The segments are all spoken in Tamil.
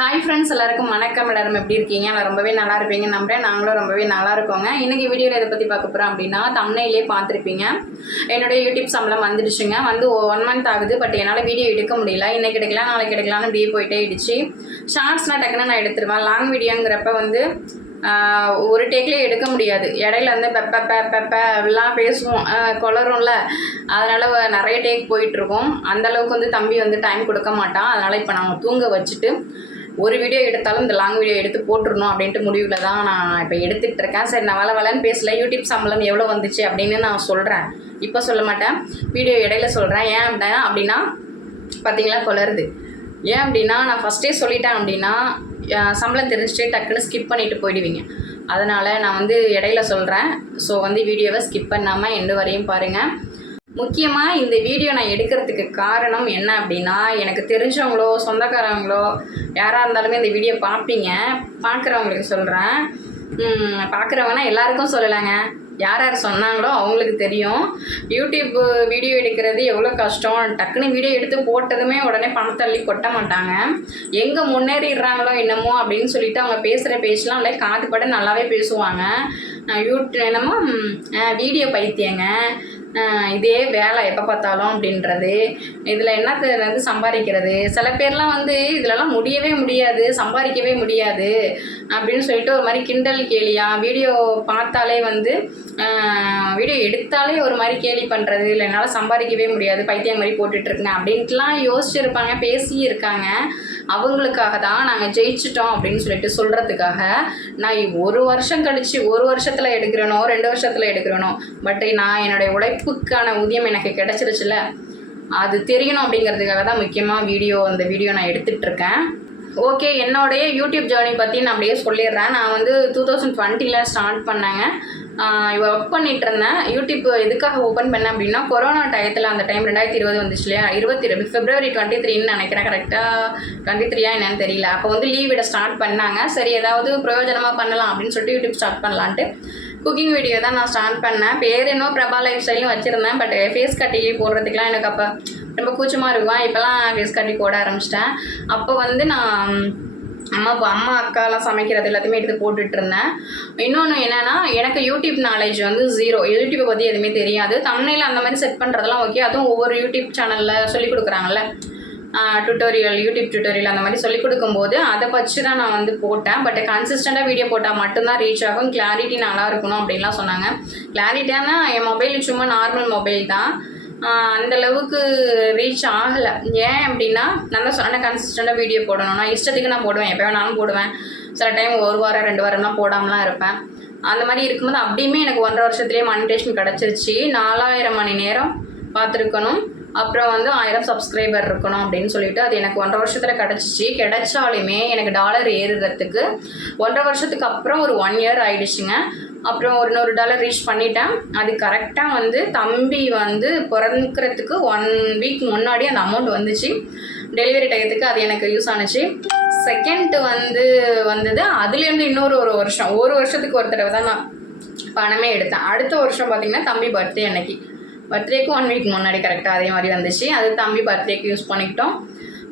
ஹாய் ஃப்ரெண்ட்ஸ், எல்லாருக்கும் வணக்கம். எல்லாரும் எப்படி இருக்கீங்க? நான் ரொம்பவே நல்லா இருப்பீங்க நம்புறேன். நாங்களும் ரொம்பவே நல்லா இருக்கோங்க. இன்னைக்கு வீடியோவில் எதை பற்றி பார்க்க போகிறோம் அப்படின்னா, தம்ப்நெயிலே பார்த்துருப்பீங்க. என்னுடைய யூடியூப் சம்பளம் வந்துடுச்சுங்க. வந்து 1 மந்த் ஆகுது. பட் என்னால் வீடியோ எடுக்க முடியல. இன்னைக்கு எடுக்கலாம், நாளைக்கு எடுக்கலாம்னு அப்படியே போயிட்டே இடிச்சு. ஷார்ட்ஸ்னால் டக்குன்னு நான் எடுத்துருவேன். லாங் வீடியோங்கிறப்ப வந்து ஒரு டேக்லேயே எடுக்க முடியாது. இடையில வந்து அப்படிலாம் பேசுவோம், குளரும்ல. அதனால் நிறைய டேக் போயிட்டுருக்கோம். அந்தளவுக்கு வந்து தம்பி வந்து டைம் கொடுக்க மாட்டான். அதனால் இப்போ நாங்கள் தூங்க வச்சுட்டு ஒரு வீடியோ எடுத்தாலும் இந்த லாங் வீடியோ எடுத்து போட்டுருணும் அப்படின்ட்டு முடிவில் தான் நான் இப்போ எடுத்துகிட்டு இருக்கேன். சரி, நான் வளன்னு பேசல. யூடியூப் சம்பளம் எவ்வளோ வந்துச்சு அப்படின்னு நான் சொல்கிறேன். இப்போ சொல்ல மாட்டேன், வீடியோ இடையில சொல்கிறேன். ஏன் அப்படின்னா பார்த்தீங்களா குளருது. ஏன் அப்படின்னா நான் ஃபஸ்ட்டே சொல்லிட்டேன் அப்படின்னா சம்பளம் தெரிஞ்சுட்டு டக்குன்னு ஸ்கிப் பண்ணிவிட்டு போயிடுவீங்க. அதனால் நான் வந்து இடையில சொல்கிறேன். ஸோ வந்து வீடியோவை ஸ்கிப் பண்ணாமல் எண்டு வரையும் பாருங்கள். முக்கியமாக இந்த வீடியோ நான் எடுக்கிறதுக்கு காரணம் என்ன அப்படின்னா, எனக்கு தெரிஞ்சவங்களோ சொந்தக்காரங்களோ யாராக இருந்தாலுமே இந்த வீடியோ பார்ப்பீங்க. பார்க்குறவங்களுக்கு சொல்கிறேன். பார்க்குறவங்கன்னா எல்லாருக்கும் சொல்லலைங்க, யார் யார் சொன்னாங்களோ அவங்களுக்கு தெரியும். யூடியூப் வீடியோ எடுக்கிறது எவ்வளோ கஷ்டம். டக்குன்னு வீடியோ எடுத்து போட்டதுமே உடனே பணத்தள்ளி கொட்ட மாட்டாங்க. எங்கே முன்னேறிடுறாங்களோ என்னமோ அப்படின்னு சொல்லிட்டு அவங்க பேசுகிற பேச்செலாம் இல்லை, காது பட நல்லாவே பேசுவாங்க. என்னமோ வீடியோ பைத்தியங்க, இதே வேலை எப்போ பார்த்தாலும் அப்படின்றது. இதில் என்னத்தை வந்து சம்பாதிக்கிறது. சில பேர்லாம் வந்து இதிலலாம் முடியவே முடியாது, சம்பாதிக்கவே முடியாது அப்படின்னு சொல்லிட்டு ஒரு மாதிரி கிண்டல் கேலியா, வீடியோ பார்த்தாலே வந்து வீடியோ எடுத்தாலே ஒரு மாதிரி கேலி பண்ணுறது, இல்லை என்னால் சம்பாதிக்கவே முடியாது, பைத்தியம் மாதிரி போட்டுட்ருக்குங்க அப்படின்ட்டுலாம் யோசிச்சுருப்பாங்க, பேசியிருக்காங்க. அவங்களுக்காக தான் நாங்கள் ஜெயிச்சிட்டோம் அப்படின்னு சொல்லிட்டு சொல்கிறதுக்காக நான் 1 வருஷம் கழித்து 1 வருஷத்தில் எடுக்கிறேனோ 2 வருஷத்தில் எடுக்கிறேனோ, பட் நான் என்னுடைய உழைப்புக்கான ஊதியம் எனக்கு கிடச்சிருச்சுல, அது தெரியணும் அப்படிங்கிறதுக்காக தான் முக்கியமாக அந்த வீடியோ நான் எடுத்துகிட்ருக்கேன். ஓகே, என்னுடைய யூடியூப் ஜேர்னி பற்றி நான் அப்படியே சொல்லிடுறேன். நான் வந்து 2020 ஸ்டார்ட் பண்ணேங்க. ஒர்க் பண்ணிகிட்டு இருந்தேன். யூடியூப் எதுக்காக ஓப்பன் பண்ணேன் அப்படின்னா, கொரோனா டயத்தில் அந்த டைம் 2020 வந்துச்சு இல்லையா, February 23 நினைக்கிறேன். கரெக்டாக 23 என்னன்னு தெரியல. அப்போ வந்து லீவ் விட ஸ்டார்ட் பண்ணாங்க. சரி, ஏதாவது பிரயோஜனமாக பண்ணலாம் அப்படின்னு சொல்லிட்டு யூடியூப் ஸ்டார்ட் பண்ணலான்ட்டு குக்கிங் வீடியோ தான் நான் ஸ்டார்ட் பண்ணேன். பேர் இன்னும் பிரபா லைஃப் ஸ்டைலும் வச்சுருந்தேன். பட் ஃபேஸ் கட்டி போடுறதுக்கெலாம் எனக்கு அப்போ ரொம்ப கூச்சமாக இருக்கும். இப்போலாம் ஃபேஸ் கட்டி போட ஆரம்பிச்சிட்டேன். அப்போ வந்து நான் அம்மா அக்காலாம் சமைக்கிறது எல்லாத்தையுமே எடுத்து போட்டுட்ருந்தேன். இன்னொன்று என்னென்னா, எனக்கு யூடியூப் நாலேஜ் வந்து 0. யூடியூப்பை பற்றி எதுவுமே தெரியாது. தம்ப்நெயில் அந்த மாதிரி செட் பண்ணுறதெல்லாம் ஓகே. அதுவும் ஒவ்வொரு யூடியூப் சேனலில் சொல்லிக் கொடுக்குறாங்கல்ல, யூடியூப் டியூட்டோரியல் அந்த மாதிரி சொல்லிக் கொடுக்கும்போது அதை வச்சு தான் நான் வந்து போட்டேன். பட் கன்சிஸ்டண்ட்டாக வீடியோ போட்டால் மட்டும்தான் ரீச் ஆகும். கிளாரிட்டி நல்லா இருக்கணும் அப்படின்லாம் சொன்னாங்க. கிளாரிட்டியானா என் மொபைல் சும்மா நார்மல் மொபைல் தான், அந்தளவுக்கு ரீச் ஆகலை. ஏன் அப்படின்னா, நான் தான் சொன்னேன் கன்சிஸ்டண்ட்டாக வீடியோ போடணும். நான் இஷ்டத்துக்கு நான் போடுவேன், எப்போ வேணாலும் போடுவேன். சில டைம் 1 வாரம் 2 வாரம்லாம் போடாமலாம் இருப்பேன். அந்த மாதிரி இருக்கும்போது அப்படியுமே எனக்கு 1.5 வருஷத்துலேயே மானிட்டேஷன் கிடச்சிருச்சு. 4000 மணி நேரம் பார்த்துருக்கணும், அப்புறம் வந்து 1000 சப்ஸ்கிரைபர் இருக்கணும் அப்படின்னு சொல்லிட்டு அது எனக்கு 1.5 வருஷத்தில் கிடச்சிச்சு. கிடைச்சாலுமே எனக்கு டாலர் ஏறுறதுக்கு 1.5 வருஷத்துக்கு அப்புறம் ஒரு 1 இயர் ஆயிடுச்சுங்க. அப்புறம் இன்னொரு டாலர் ரீச் பண்ணிட்டேன். அது கரெக்டாக வந்து தம்பி வந்து பிறக்கிறதுக்கு 1 வீக் முன்னாடி அந்த அமௌண்ட் வந்துச்சு. டெலிவரி டயத்துக்கு அது எனக்கு யூஸ் ஆனிச்சு. செகண்ட் வந்தது. அதுலேருந்து இன்னொரு 1 வருஷம், 1 வருஷத்துக்கு ஒரு தடவை தான் நான் பணமே எடுத்தேன். அடுத்த வருஷம் பார்த்திங்கன்னா தம்பி பர்த்டே அன்னைக்கு, பர்த்டேக்கு 1 வீக் முன்னாடி கரெக்டாக அதே மாதிரி வந்துச்சு. அது தம்பி பர்த்டேக்கு யூஸ் பண்ணிக்கிட்டோம்.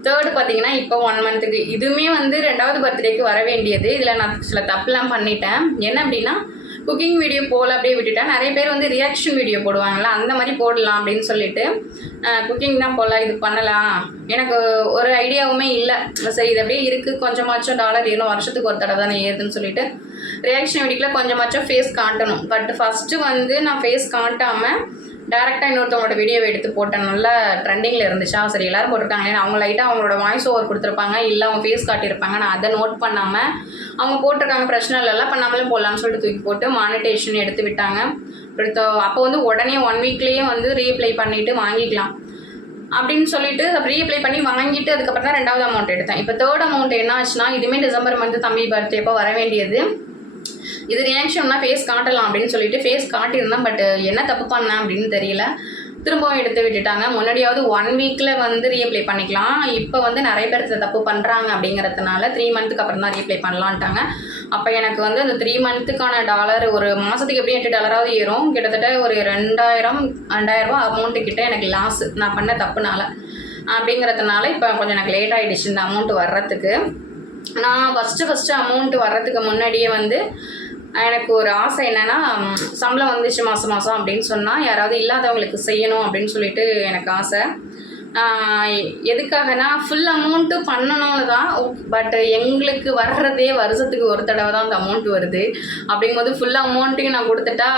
தேர்டு பார்த்திங்கன்னா இப்போ 1 மந்த்துக்கு. இதுவுமே வந்து 2வது பர்த்டேக்கு வர வேண்டியது. இதில் நான் சில தப்புலாம் பண்ணிட்டேன். என்ன அப்படின்னா, குக்கிங் வீடியோ போல் அப்படியே விட்டுட்டேன். நிறைய பேர் வந்து ரியாக்ஷன் வீடியோ போடுவாங்களா, அந்த மாதிரி போடலாம் அப்படின்னு சொல்லிட்டு குக்கிங் தான் போல் இது பண்ணலாம். எனக்கு ஒரு ஐடியாவுமே இல்லை. சரி, இது அப்படியே இருக்குது, கொஞ்சமாச்சும் டாலர் ஏறும், வருஷத்துக்கு ஒரு தடவை தானே ஏறுதுன்னு சொல்லிட்டு ரியாக்ஷன் வீடியோவில் கொஞ்சமாச்சும் ஃபேஸ் காட்டணும். பட் ஃபஸ்ட்டு வந்து நான் ஃபேஸ் காட்டாமல் டேரெக்டாக இன்னொருத்தவங்களோட வீடியோவை எடுத்து போட்டேன். நல்லா ட்ரெண்டிங்கில் இருந்துச்சா, சரி எல்லோரும் போட்டிருக்காங்க. ஏன்னா அவங்க லைட்டாக அவங்களோட வாய்ஸ் ஓவர் கொடுத்துருப்பாங்க, இல்லை அவங்க ஃபேஸ் காட்டியிருப்பாங்க. நான் அதை நோட் பண்ணாமல் அவங்க போட்டிருக்காங்க, பிரச்சனை இல்லைல்ல, இப்போ நம்மளும் போடலாம்னு சொல்லிட்டு தூக்கி போட்டு மானிட்டேஷன் எடுத்து விட்டாங்க. அப்போ வந்து உடனே 1 வீக்லேயே வந்து ரீஅப்ளை பண்ணிவிட்டு வாங்கிக்கலாம் அப்படின்னு சொல்லிட்டு ரீஅப்ளை பண்ணி வாங்கிட்டு அதுக்கப்புறம் தான் 2வது அமௌண்ட் எடுத்தேன். இப்போ 3rd அமௌண்ட் என்ன ஆச்சுன்னா, இதுவுமே டிசம்பர் மந்த்து தம்பி பர்த்டே அப்போ வர வேண்டியது. இது ரியாக்ஷன்னா ஃபேஸ் காட்டலாம் அப்படின்னு சொல்லிட்டு ஃபேஸ் காட்டியிருந்தேன். பட் என்ன தப்பு பண்ணேன் அப்படின்னு தெரியல, திரும்பவும் எடுத்து விட்டுட்டாங்க. முன்னாடியாவது 1 வீக்கில் வந்து ரீஅப்ளை பண்ணிக்கலாம். இப்போ வந்து நிறைய பேர் தப்பு பண்ணுறாங்க அப்படிங்கிறதுனால 3 மந்த்துக்கு அப்புறம் தான் ரீஅப்ளை பண்ணலான்ட்டாங்க. அப்போ எனக்கு வந்து அந்த 3 மந்த்துக்கான டாலர் ஒரு மாதத்துக்கு எப்படியும் $8 ஏறும். கிட்டத்தட்ட ஒரு 2000 ரூபா அமௌண்ட்டு கிட்டே எனக்கு லாஸ், நான் பண்ண தப்புனால அப்படிங்கிறதுனால இப்போ கொஞ்சம் எனக்கு லேட் ஆகிடுச்சு இந்த அமௌண்ட் வர்றதுக்கு. நான் ஃபஸ்ட்டு அமௌண்ட் வர்றதுக்கு முன்னாடியே வந்து எனக்கு ஒரு ஆசை என்னென்னா, சம்பளம் வந்துச்சு மாதம் மாதம் அப்படின்னு சொன்னால் யாராவது இல்லாதவங்களுக்கு செய்யணும் அப்படின்னு சொல்லிட்டு எனக்கு ஆசை. எதுக்காகனா ஃபுல் அமௌண்ட்டு பண்ணணும்னு தான். பட் எங்களுக்கு வர்றதே வருஷத்துக்கு ஒரு தடவை தான் அந்த அமௌண்ட் வருது. அப்படிங்கும்போது ஃபுல் அமௌண்ட்டையும் நான் கொடுத்துட்டா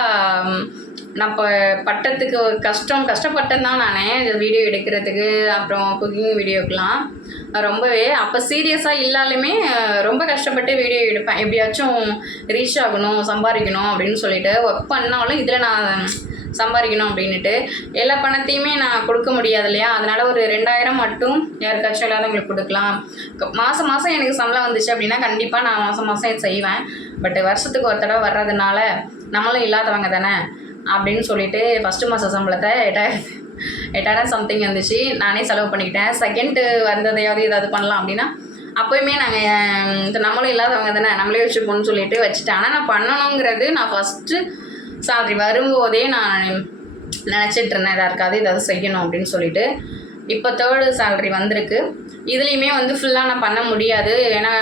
நான் இப்போ பட்டத்துக்கு கஷ்டப்பட்டேன் தான். நான் வீடியோ எடுக்கிறதுக்கு அப்புறம் குக்கிங் வீடியோக்கெலாம் ரொம்பவே அப்போ சீரியஸாக இல்லாலுமே ரொம்ப கஷ்டப்பட்டு வீடியோ எடுப்பேன். எப்படியாச்சும் ரீச் ஆகணும், சம்பாதிக்கணும் அப்படின்னு சொல்லிட்டு ஒர்க் பண்ணாலும் இதில் நான் சம்பாதிக்கணும் அப்படின்ட்டு எல்லா பணத்தையுமே நான் கொடுக்க முடியாது இல்லையா. அதனால் ஒரு 2000 மட்டும் யாருக்காச்சும் இல்லாதவங்களுக்கு கொடுக்கலாம். மாதம் மாதம் எனக்கு சம்பளம் வந்துச்சு அப்படின்னா கண்டிப்பாக நான் மாதம் மாதம் செய்வேன். பட் வருஷத்துக்கு ஒரு தடவை வர்றதுனால நம்மளும் இல்லாதவங்க தானே அப்படின்னு சொல்லிட்டு ஃபஸ்ட்டு மாத சம்பளத்தை 8000 சம்திங் வந்துச்சு. நானே செலவு பண்ணிக்கிட்டேன். செகண்டு வந்ததையாவது ஏதாவது பண்ணலாம் அப்படின்னா அப்போயுமே நாங்கள் நம்மளும் இல்லாதவங்க தானே நம்மளே வச்சுப்போன்னு சொல்லிட்டு வச்சுட்டேன். ஆனால் நான் பண்ணணுங்கிறது நான் ஃபஸ்ட்டு சேலரி வரும்போதே நான் நினச்சிட்டு இருந்தேன், ஏதாவது செய்யணும் அப்படின்னு சொல்லிட்டு. இப்போ 3rd சேலரி வந்திருக்கு. இதுலேயுமே வந்து ஃபுல்லாக நான் பண்ண முடியாது, ஏன்னா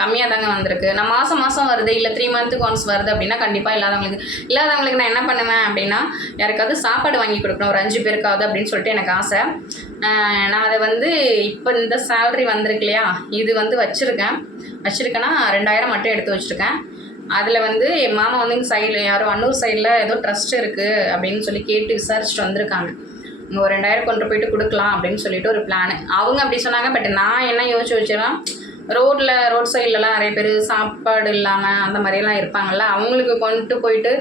கம்மியாக தாங்க வந்திருக்கு. நான் மாதம் வருது இல்லை 3 மந்த்துக்கு ஒன்ஸ் வருது அப்படின்னா கண்டிப்பாக இல்லாதவங்களுக்கு நான் என்ன பண்ணுவேன் அப்படின்னா யாருக்காவது சாப்பாடு வாங்கி கொடுக்கணும், ஒரு 5 பேருக்காவது அப்படின்னு சொல்லிட்டு எனக்கு ஆசை. நான் அதை வந்து இப்போ இந்த சேலரி வந்திருக்கு இல்லையா, இது வந்து வச்சுருக்கேன்னா 2000 மட்டும் எடுத்து வச்சுருக்கேன். அதில் வந்து என் மாமா வந்து இங்கே சைடில் யாரோ அன்னூர் சைடில் ஏதோ ட்ரஸ்ட் இருக்குது அப்படின்னு சொல்லி கேட்டு விசாரிச்சுட்டு வந்திருக்காங்க. இங்கே ஒரு 2000 கொண்டு போயிட்டு கொடுக்கலாம் அப்படின்னு சொல்லிட்டு ஒரு பிளானு. அவங்க அப்படி சொன்னாங்க. பட் நான் என்ன யோசிச்சு வச்சேன்னா, ரோட் சைட்லலாம் நிறைய பேர் சாப்பாடு இல்லாமல் அந்த மாதிரிலாம் இருப்பாங்கள்ல, அவங்களுக்கு கொண்டு போயிட்டு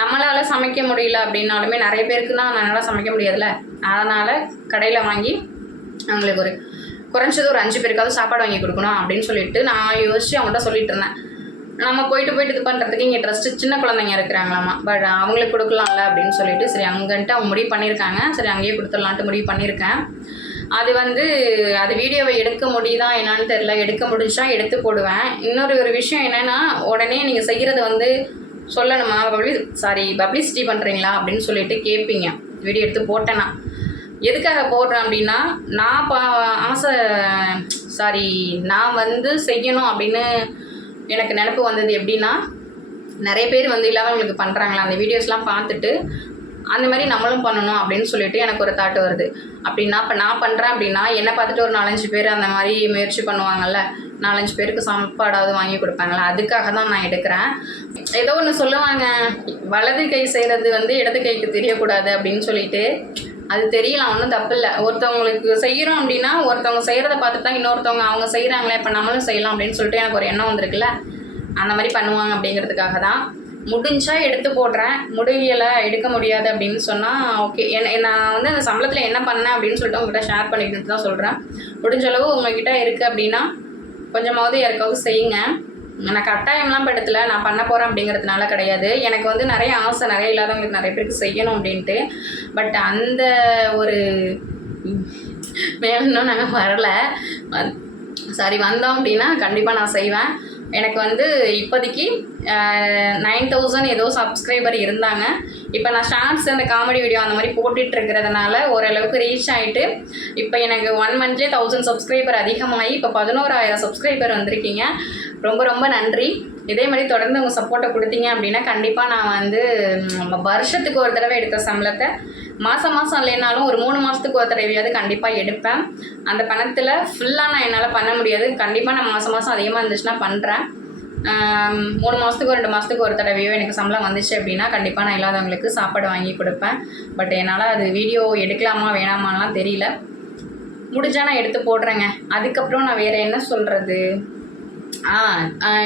நம்மளால் சமைக்க முடியல அப்படின்னாலுமே நிறைய பேருக்கு தான் நல்லா சமைக்க முடியாதுல்ல. அதனால் கடையில் வாங்கி அவங்களுக்கு ஒரு குறைஞ்சது ஒரு 5 பேருக்காவது சாப்பாடு வாங்கி கொடுக்கணும் அப்படின்னு சொல்லிட்டு நான் யோசித்து அவங்கள்ட்ட சொல்லிட்டு இருந்தேன். நம்ம போயிட்டு இது பண்ணுறதுக்கு இங்கே ட்ரஸ்ட்டு சின்ன குழந்தைங்க இருக்கிறாங்களாமா. பட் அவங்களுக்கு கொடுக்கலாம்ல அப்படின்னு சொல்லிட்டு சரி அங்கன்ட்டு அவங்க முடிவு பண்ணியிருக்காங்க. சரி அங்கேயே கொடுத்துடலான்ட்டு முடிவு பண்ணியிருக்கேன். அது வந்து அது வீடியோவை எடுக்க முடியுதா என்னான்னு தெரில. எடுக்க முடிஞ்சா எடுத்து போடுவேன். ஒரு விஷயம் என்னென்னா, உடனே நீங்கள் செய்கிறது வந்து சொல்லணுமா, பப்ளிசிட்டி பண்ணுறீங்களா அப்படின்னு சொல்லிட்டு கேட்பீங்க. வீடியோ எடுத்து போட்டேன்னா எதுக்காக போடுறேன் அப்படின்னா, நான் வந்து செய்யணும் அப்படின்னு எனக்கு நினப்பு வந்தது. எப்படின்னா, நிறைய பேர் வந்து இல்லாதவங்களுக்கு பண்ணுறாங்களா, அந்த வீடியோஸ்லாம் பார்த்துட்டு அந்த மாதிரி நம்மளும் பண்ணணும் அப்படின்னு சொல்லிட்டு எனக்கு ஒரு தாட் வருது. அப்படின்னா இப்போ நான் பண்ணுறேன் அப்படின்னா என்னை பார்த்துட்டு ஒரு 4-5 பேர் அந்த மாதிரி முயற்சி பண்ணுவாங்கள்ல, 4-5 பேருக்கு சாப்பாடாவது வாங்கி கொடுப்பாங்களா, அதுக்காக தான் நான் எடுக்கிறேன். ஏதோ ஒன்று சொல்லுவாங்க, வலது கை செய்கிறது வந்து இடது கைக்கு தெரியக்கூடாது அப்படின்னு சொல்லிட்டு. அது தெரியலாம், ஒன்றும் தப்பு இல்லை. ஒருத்தவங்களுக்கு செய்கிறோம் அப்படின்னா ஒருத்தவங்க செய்கிறத பார்த்துட்டு தான் இன்னொருத்தவங்க அவங்க செய்கிறாங்களே இப்போ நம்மளும் செய்யலாம் அப்படின்னு சொல்லிட்டு எனக்கு ஒரு எண்ணம் வந்திருக்குல்ல, அந்த மாதிரி பண்ணுவாங்க அப்படிங்கிறதுக்காக தான். முடிஞ்சால் எடுத்து போடுறேன், முடியலை எடுக்க முடியாது அப்படின்னு சொன்னால் ஓகே. நான் வந்து அந்த சம்பளத்தில் என்ன பண்ணேன் அப்படின்னு சொல்லிட்டு உங்கள்கிட்ட ஷேர் பண்ணிக்கிட்டு தான் சொல்கிறேன். முடிஞ்ச அளவு உங்கள்கிட்ட இருக்குது அப்படின்னா கொஞ்சமாவது யாருக்காவது செய்யுங்க. நான் கட்டாயம்லாம் படுத்தலை, நான் பண்ண போகிறேன் அப்படிங்கிறதுனால கிடையாது. எனக்கு வந்து நிறைய ஆசை, நிறைய இல்லாதவங்களுக்கு நிறைய பேருக்கு செய்யணும் அப்படின்ட்டு. பட் அந்த ஒரு மேலும் நாங்கள் வரலை. வந்தோம் அப்படின்னா கண்டிப்பாக நான் செய்வேன். எனக்கு வந்து இப்போதைக்கு 9000 ஏதோ சப்ஸ்கிரைபர் இருந்தாங்க. இப்போ நான் ஷார்ட்ஸ் அந்த காமெடி வீடியோ அந்த மாதிரி போட்டுட்டு இருக்கிறதுனால ஓரளவுக்கு ரீச் ஆகிட்டு இப்போ எனக்கு 1 மந்த்லேயே 1000 சப்ஸ்கிரைபர் அதிகமாகி இப்போ 11000 சப்ஸ்கிரைபர் வந்திருக்கீங்க. ரொம்ப ரொம்ப நன்றி. இதே மாதிரி தொடர்ந்து உங்கள் சப்போர்ட்டை கொடுத்தீங்க அப்படின்னா கண்டிப்பாக நான் வந்து வருஷத்துக்கு ஒரு தடவை எடுத்த சம்பளத்தை மாதம் இல்லைனாலும் ஒரு 3 மாதத்துக்கு ஒரு தடவையாவது கண்டிப்பாக எடுப்பேன். அந்த பணத்தில் ஃபுல்லாக நான் என்னால் பண்ண முடியாது. கண்டிப்பாக நான் மாதம் அதிகமாக இருந்துச்சுன்னா பண்ணுறேன். 3 மாதத்துக்கு 2 மாதத்துக்கு ஒரு தடவையோ எனக்கு சம்பளம் வந்துச்சு அப்படின்னா கண்டிப்பாக நான் இல்லாதவங்களுக்கு சாப்பாடு வாங்கி கொடுப்பேன். பட் என்னால் அது வீடியோ எடுக்கலாமா வேணாமான்லாம் தெரியல. முடிஞ்சால் நான் எடுத்து போடுறேங்க. அதுக்கப்புறம் நான் வேறு என்ன சொல்கிறது,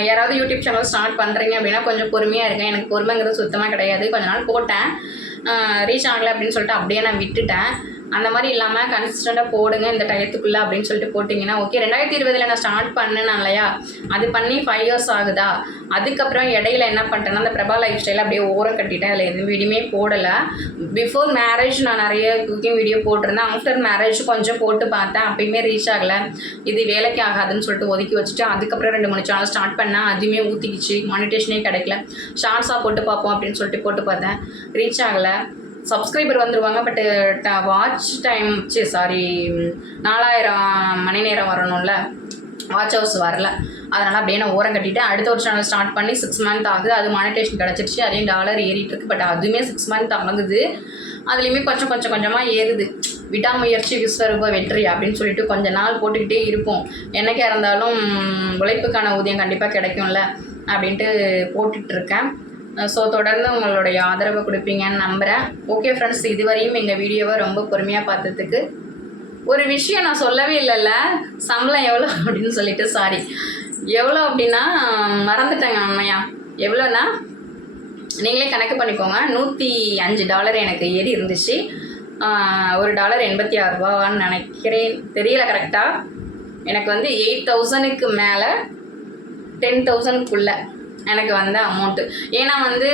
யாராவது யூடியூப் சேனல் ஸ்டார்ட் பண்ணுறீங்க அப்படின்னா கொஞ்சம் பொறுமையாக இருக்கேன். எனக்கு பொறுமைங்கிறது சுத்தமாக கிடையாது. கொஞ்ச நாள் போட்டேன், ரீச் ஆகலை அப்படின்னு சொல்லிட்டு அப்படியே நான் விட்டுட்டேன். அந்த மாதிரி இல்லாமல் கன்சிஸ்டண்ட்டாக போடுங்க இந்த டயத்துக்குள்ளே அப்படின்னு சொல்லிட்டு போட்டிங்கன்னா ஓகே. 2020 நான் ஸ்டார்ட் பண்ணேன் இல்லையா, அது பண்ணி 5 years ஆகுதா. அதுக்கப்புறம் இடையில என்ன பண்ணிட்டேன்னா அந்த பிரபா லைஃப் ஸ்டைல் அப்படியே ஓரம் கட்டிட்டேன். அதில் எந்த வீடியோமே போடலை. பிஃபோர் மேரேஜ் நான் நிறைய குக்கிங் வீடியோ போட்டிருந்தேன். ஆஃப்டர் மேரேஜ் கொஞ்சம் போட்டு பார்த்தேன், அப்பயுமே ரீச் ஆகலை. இது வேலைக்கு ஆகாதுன்னு சொல்லிட்டு ஒதுக்கி வச்சுட்டு அதுக்கப்புறம் 2-3 சேனல் ஸ்டார்ட் பண்ணேன். அதுவுமே ஊற்றிக்கிச்சு, மானிட்டேஷனே கிடைக்கல. ஷார்ட்ஸாக போட்டு பார்ப்போம் அப்படின்னு சொல்லிட்டு போட்டு பார்த்தேன், ரீச் ஆகலை. சப்ஸ்கிரைபர் வந்துடுவாங்க, பட்டு வாட்ச் டைம் 4000 மணி நேரம் வரணும்ல, வாட்ச் ஹவர்ஸ் வரல. அதனால் அப்படியே நான் ஓரம் கட்டிவிட்டேன். அடுத்த ஒரு சேனல் ஸ்டார்ட் பண்ணி 6 மந்த் ஆகுது. அது மானிட்டேஷன் கிடச்சிருச்சு. அதையும் டாலர் ஏறிட்டுருக்கு. பட் அதுவுமே 6 மந்த் ஆகுது. அதுலேயுமே கொஞ்சமாக ஏறுது. விடாமுயற்சி விஸ்வரூப வெற்றி அப்படின்னு சொல்லிட்டு கொஞ்ச நாள் போட்டுக்கிட்டே இருப்போம். என்னைக்கா இருந்தாலும் உழைப்புக்கான ஊதியம் கண்டிப்பாக கிடைக்கும்ல அப்படின்ட்டு போட்டுட்ருக்கேன். ஸோ தொடர்ந்து உங்களுடைய ஆதரவை கொடுப்பீங்கன்னு நம்புகிறேன். ஓகே ஃப்ரெண்ட்ஸ், இதுவரையும் எங்கள் வீடியோவை ரொம்ப பொறுமையாக பார்த்ததுக்கு ஒரு விஷயம் நான் சொல்லவே இல்லைல்ல, சம்பளம் எவ்வளோ அப்படின்னு சொல்லிட்டு சாரி. எவ்வளோ அப்படின்னா மறந்துட்டேங்க உண்மையா. எவ்வளோன்னா நீங்களே கணக்கு பண்ணிக்கோங்க. $105 எனக்கு ஏறி இருந்துச்சு. $1 86 ரூபான்னு நினைக்கிறேன், தெரியல கரெக்டாக. எனக்கு வந்து 8,000க்கு மேலே 10,000க்குள்ளே எனக்கு வந்த அமௌண்ட்டு. ஏன்னா வந்து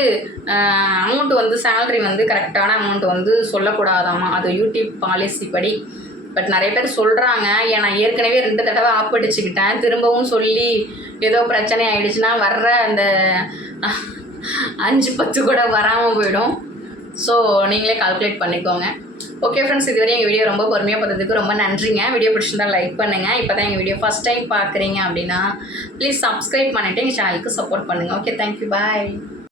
அமௌண்ட்டு வந்து சேல்ரி வந்து கரெக்டான அமௌண்ட் வந்து சொல்லக்கூடாதாமா, அது யூடியூப் பாலிசி படி. பட் நிறைய பேர் சொல்கிறாங்க. ஏன்னா ஏற்கனவே 2 தடவை ஆப் அடிச்சுக்கிட்டேன். திரும்பவும் சொல்லி ஏதோ பிரச்சனை ஆகிடுச்சுன்னா வர்ற அந்த 5-10 கூட வராமல் போயிடும். ஸோ நீங்களே கால்குலேட் பண்ணிக்கோங்க. ஓகே ஃப்ரெண்ட்ஸ், இதுவரை எங்கள் வீடியோ ரொம்ப பொறுமையாக பார்த்ததுக்கு ரொம்ப நன்றிங்க. வீடியோ பிடிச்சிருந்தா லைக் பண்ணுங்கள். இப்போ தான் எங்கள் வீடியோ ஃபஸ்ட் டைம் பார்க்குறீங்க அப்படின்னா ப்ளீஸ் சப்ஸ்கிரைப் பண்ணிவிட்டு எங்கள் சேனலுக்கு சப்போர்ட் பண்ணுங்கள். ஓகே, தேங்க்யூ, பாய்.